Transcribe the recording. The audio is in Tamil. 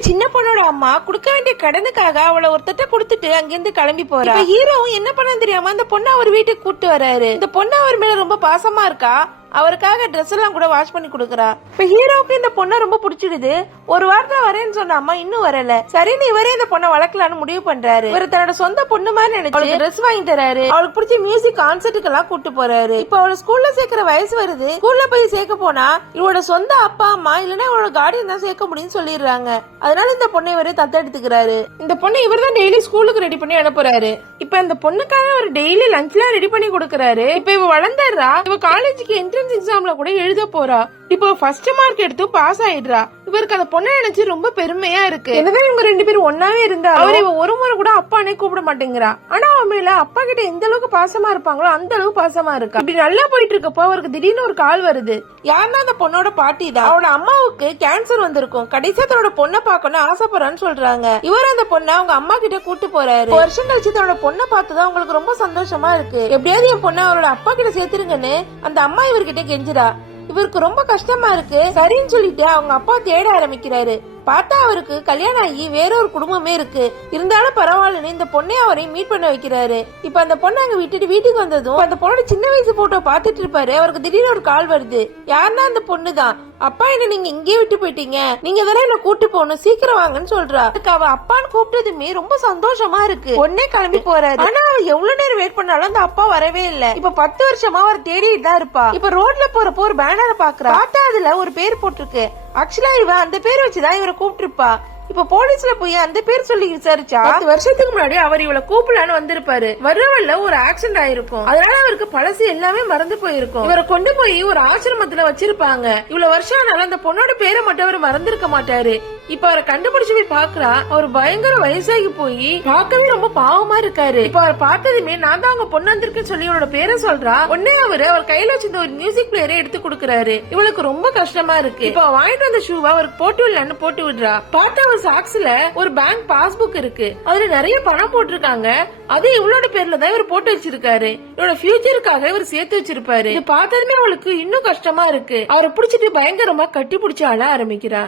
இந்த சின்ன பொண்ணோட அம்மா கொடுக்க வேண்டிய கடனுக்காக அவளை ஒருத்தட்ட கொடுத்துட்டு அங்கிருந்து கிளம்பி போறா. ஹீரோவும் என்ன பண்ண தெரியாம அந்த பொண்ணை அவர் வீட்டுக்கு கூட்டு வராரு. இந்த பொண்ணு அவர் மேல ரொம்ப பாசமா இருக்கா. அவருக்காக ட்ரெஸ் எல்லாம் கூட வாஷ் பண்ணி கொடுக்கறா. இப்ப ஹீரோவுக்கு இந்த பொண்ணை ரொம்ப பிடிச்சிடுது. ஒரு வாரத்துல வரேன்னு சொன்ன அம்மா இன்னும் வரல. சரின்னு இவரே இந்த பொண்ணை வளர்க்கலான்னு முடிவு பண்றாரு. இவர் தன்னோட சொந்த பொண்ணு மாதிரி நினைச்சு ட்ரெஸ் வாங்கி தராரு. அவளுக்கு பிடிச்ச மியூசிக் கான்சர்ட்டுக்கு எல்லாம் கூட்டு போறாரு. இப்ப அவளை ஸ்கூல்ல சேர்க்கிற வயசு வருது. ஸ்கூல்ல போய் சேர்க்க போனா இவளோட சொந்த அப்பா அம்மா இல்லன்னா இவளோட கார்டியன் தான் சேர்க்க முடியும்னு சொல்லிடுறாங்க. அதனால இந்த பொண்ணை இவரே தத்தெடுத்துக்கிறாரு. இந்த பொண்ணை இவர் தான் டெய்லி ஸ்கூலுக்கு ரெடி பண்ணி அனுப்புறாரு. இப்ப இந்த பொண்ணுக்காக ஒரு டெய்லி லஞ்ச் எல்லாம் ரெடி பண்ணி கொடுக்கறாரு. இப்ப இவ வளர்ந்துடுறா. இவ காலேஜுக்கு என்ட்ரன்ஸ் எக்ஸாம்ல கூட எழுத போறா. இப்போ ஃபர்ஸ்ட் மார்க் எடுத்து பாஸ் ஆயிடுறா. இவருக்கு அந்த பொண்ணை நினைச்சு ரொம்ப பெருமையா இருக்கு. என்னதான் இவங்க ரெண்டு பேரும் ஒன்னாவே இருந்தா அவர் இவ ஒரு முறை கூட அப்பானே கூப்பிட மாட்டேங்கிறா. ஆனா அவன் மேல அப்பா கிட்ட எந்த அளவுக்கு பாசமா இருப்பாங்களோ அந்த அளவுக்கு பாசமா இருக்கா. இப்படி நல்லா போயிட்டு இருக்கப்போ அவருக்கு திடீர்னு ஒரு கால் வருது. யாருன்னா அந்த பொண்ணோட பாட்டி தான். அவனோட அம்மாவுக்கு கேன்சர் வந்திருக்கும். கடைசியா தன்னோட பொண்ணை பார்க்கணும் ஆசைப்படுறான்னு சொல்றாங்க. இவர் அந்த பொண்ணை அவங்க அம்மா கிட்ட கூட்டு போறாரு. வருஷம் கழிச்சு தன்னோட பொண்ணை பார்த்துதான் அவங்களுக்கு ரொம்ப சந்தோஷமா இருக்கு. எப்படியாவது என் பொண்ணை அவரோட அப்பா கிட்ட சேர்த்துருங்கன்னு அந்த அம்மா இவர்கிட்ட கெஞ்சிரா. இவருக்கு ரொம்ப கஷ்டமா இருக்கு. சரின்னு சொல்லிட்டு அவங்க அப்பா தேட ஆரம்பிக்கிறாரு. பார்த்தா அவருக்கு கல்யாணம் ஆகி வேற ஒரு குடும்பமே இருக்கு. இருந்தாலும் பரவாயில்லன்னு இந்த பொண்ணை அவரையும் மீட் பண்ண வைக்கிறாரு. இப்ப அந்த பொண்ணை அங்க விட்டுட்டு வீட்டுக்கு வந்ததும் அந்த பொண்ணோட சின்ன வயசு போட்டோ பாத்துட்டு இருப்பாரு. அவருக்கு திடீர்னு ஒரு கால் வருது. யாருன்னா அந்த பொண்ணு தான். அப்பா என்ன நீங்க இங்கே விட்டு போயிட்டீங்க, நீங்க தானே என்ன கூட்டு போகணும், சீக்கிரம் வாங்கன்னு சொல்றா. அவ அப்பான்னு கூப்பிட்டதுமே ரொம்ப சந்தோஷமா இருக்கு. பொண்ணே கிளம்பி போறாரு. ஆனா அவ எவ்வளவு நேரம் வெயிட் பண்ணாலும் அந்த அப்பா வரவே இல்ல. இப்ப 10 வருஷமா அவர் தேடிட்டு தான் இருப்பா. இப்ப ரோட்ல போறப்போ ஒரு பேனரை பாக்குறா. பார்த்தா அதுல ஒரு பேர் போட்டிருக்கு. ஆக்சுவலா இவ அந்த பேர் வச்சுதான் இவரை கூப்பிட்டுருப்பா. இப்ப போலீஸ்ல போய் அந்த பேர் சொல்லி விசாரிச்சா 10 வருஷத்துக்கு முன்னாடி அவர் இவளை கூப்பிடலான்னு வந்திருப்பாரு. வர்றவல்ல ஒரு ஆக்சிடென்ட் ஆயிருக்கும். அதனால அவருக்கு பழசு எல்லாமே மறந்து போயிருக்கும். இவரை கொண்டு போய் ஒரு ஆசிரமத்துல வச்சிருப்பாங்க. இவ்வளவு வருஷம் ஆனாலும் அந்த பொண்ணோட பேரை மட்டும் அவர் மறந்திருக்க மாட்டாரு. இப்ப அவரை கண்டுபிடிச்சு போய் பாக்குறா. அவர் பயங்கர வயசாகி போய் பார்க்கவே ரொம்ப பாவமா இருக்காரு. இப்ப அவர் பார்த்ததுமே நான் தான் அவங்க பொண்ணு வந்திருக்குன்னு சொல்லி இவரோட பேரை சொல்றா. உடனே அவர் கையில வச்சிருந்த ஒரு மியூசிக் பிளேயரை எடுத்து கொடுக்கறாரு. இவளுக்கு ரொம்ப கஷ்டமா இருக்கு. இப்ப வாங்கிட்டு வந்த ஷூவை அவருக்கு போட்டு விடலான்னு போட்டு விடுறா. பார்த்தா அவர் சாக்ஸ்ல ஒரு பேங்க் பாஸ்புக் இருக்கு. அதுல நிறைய பணம் போட்டிருக்காங்க. அது இவளோட பேர்ல தான் இவர் போட்டு வச்சிருக்காரு. இவரோட ஃபியூச்சருக்காக இவர் சேர்த்து வச்சிருப்பாரு. இது பார்த்ததுமே அவளுக்கு இன்னும் கஷ்டமா இருக்கு. அவரை பிடிச்சிட்டு பயங்கரமா கட்டி பிடிச்சு அழ ஆரம்பிக்கிறா.